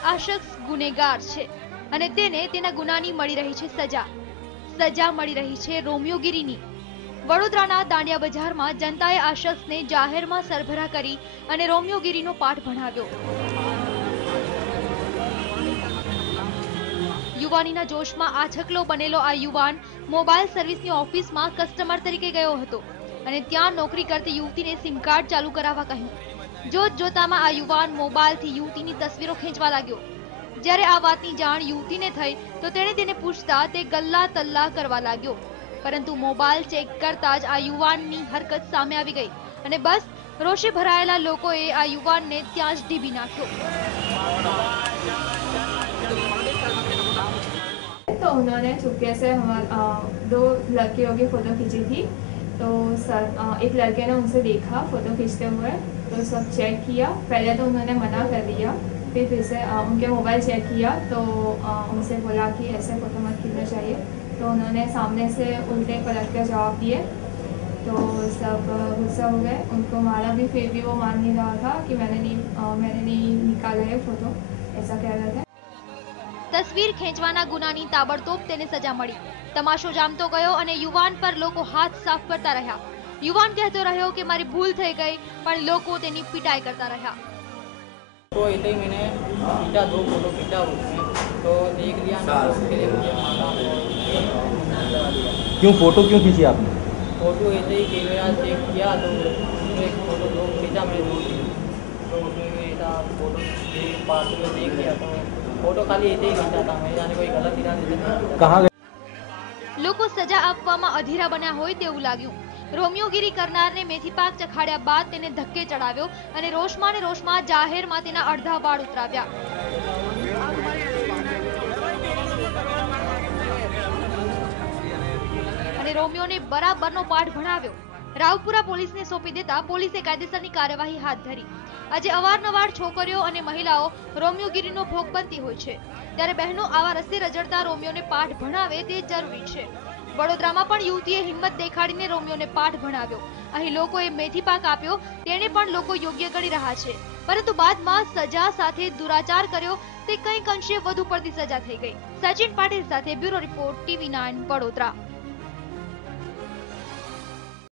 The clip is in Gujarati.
આ શખ્સ ગુનેગાર છે અને તેને તેના ગુનાની મળી રહી છે સજા મળી રહી છે રોમિયોગીરીની। વડોદરાના દાંડિયા બજારમાં જનતાએ આ શખ્સને જાહેરમાં સરભરા કરી અને રોમિયોગીરીનો પાઠ ભણાવ્યો। યુવાનીના જોશમાં આછકલો બનેલો આ યુવાન મોબાઈલ સર્વિસની ઓફિસમાં કસ્ટમર તરીકે ગયો હતો અને ત્યાં નોકરી કરતી યુવતીને સિમ કાર્ડ ચાલુ કરાવવા કહ્યું। જોત જોતામાં આ યુવાન મોબાઈલથી યુવતીની તસવીરો ખેંચવા લાગ્યો। જ્યારે આ વાતની જાણ યુવતીને થઈ તો તેણે તેને પૂછતા તે ગલ્લા તલ્લા કરવા લાગ્યો, પરંતુ મોબાઈલ ચેક કરતા જ આ યુવાનની હરકત સામે આવી ગઈ અને બસ રોષે ભરાયેલા લોકોએ આ યુવાનને ત્યાં જ ઢીબી નાખ્યો। तो उन्होंने चुपके से दो लड़कियों की फ़ोटो खींची थी। तो एक लड़के ने उनसे देखा फ़ोटो खींचते हुए, तो सब चेक किया। पहले तो उन्होंने मना कर दिया, फिर से उनके मोबाइल चेक किया तो उनसे बोला कि ऐसे फ़ोटो मत खींचना चाहिए। तो उन्होंने सामने से उल्टे पलट कर जवाब दिए तो सब गुस्सा हो गए, उनको मारा भी। फिर भी वो मान नहीं रहा था कि मैंने नहीं निकाला है फ़ोटो, ऐसा कह रहे थे। तस्वीर खेंचवाना गुनानी ताबड़तोब तेने सजा मળી। तमाशो जामतो गयो અને યુવાન પર લોકો હાથ સાફ કરતા રહ્યા। યુવાન કહેતો રહ્યો કે મારી ભૂલ થઈ ગઈ, પણ લોકો તેની पिटाई करता રહ્યા। तो ऐसे ही मैंने खींचा, 2 फोटो खींचा उसमें, तो देख लिया ना, उसके लिए मुझे मारा। क्यों फोटो क्यों खींची आपने? फोटो ऐसे ही कैमरा चेक किया तो उसमें एक फोटो 2 खींचा मैंने 2-3, तो उसमें ऐसा फोटो पास में देख लिया तो फोटो खाली ऐसे ही खींचा था, मैं जाने कोई गलत इरादे से नहीं खींचा। कहाँ गए? લોકો સજા આપવામાં અધીરા બન્યા હોય તેવું લાગ્યું। રોમિયોગીરી કરનારને મેથી પાક ચખાડ્યા બાદ તેને ધક્કે ચડાવ્યો અને રોષમાં ને રોષમાં જાહેરમાં તેના અડધા વાળ ઉતરાવ્યા। અને રોમિયોને બરાબરનો પાઠ ભણાવ્યો। રાવપુરા પોલીસને સોંપી દેતા પોલીસે કાયદેસરની કાર્યવાહી હાથ ધરી। આજે અવારનવાર છોકરીઓ અને મહિલાઓ રોમિયોગીરીનો ભોગ બનતી હોય છે, ત્યારે બહેનો આવા રસ્તે રજડતા રોમિયોને પાઠ ભણાવે તે જરૂરી છે। વડોદરામાં પણ યુવતીએ હિંમત દેખાડીને રોમિયોને પાઠ ભણાવ્યો। અહીં લોકોએ મેથી પાક આપ્યો, તેને પણ લોકો યોગ્ય ગણી રહ્યા છે, પરંતુ બાદમાં સજા સાથે દુરાચાર કર્યો તે કંઈક અંશે વધુ પડતી સજા થઈ ગઈ। સચિન પાટીલ સાથે બ્યુરો રિપોર્ટ, TV9 વડોદરા।